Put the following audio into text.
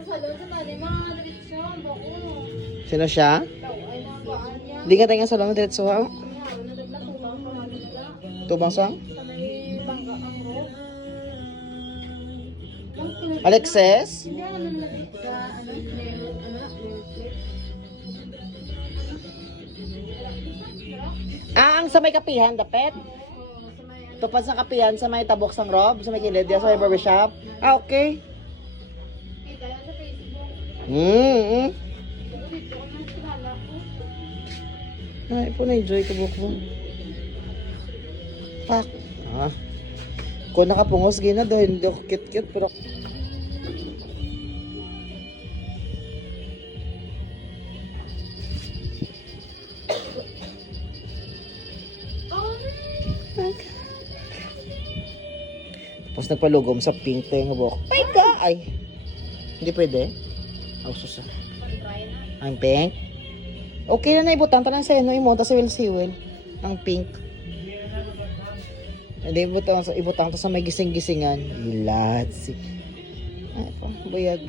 Sa salon sa tali, mga diretsyon, bako. Sino siya? Ay, nagaan niya. Di ka tayo sa salon diretso ha? Natubang pa nga nila. Tubang sang? Sa may bangga ang road. Alexis? Hindi ako nalalit sa, meron, Ah, ang sa may kapihan, dapet? Tupad sa kapihan, sa may tabok sang rob, sa may kilid, sa may barbershop. Ah, okay. Kita yan sa Facebook. Dito ko nang kilala ko. Ay, po na-enjoy ko buhok mo. Fuck. Ah. Kung nakapungos, gina do, hindi ako cute-cute, pero... Tapos nagpalugom sa pink to yung buhok. Ay, ka! Ay! Hindi pwede? Oh, susa. Ang pink? Okay na ibutang talang sa ino, imonta sa siwil. Ang pink. Hindi ibutang to sa may gising-gisingan. Ilat si. Ay po, buyag.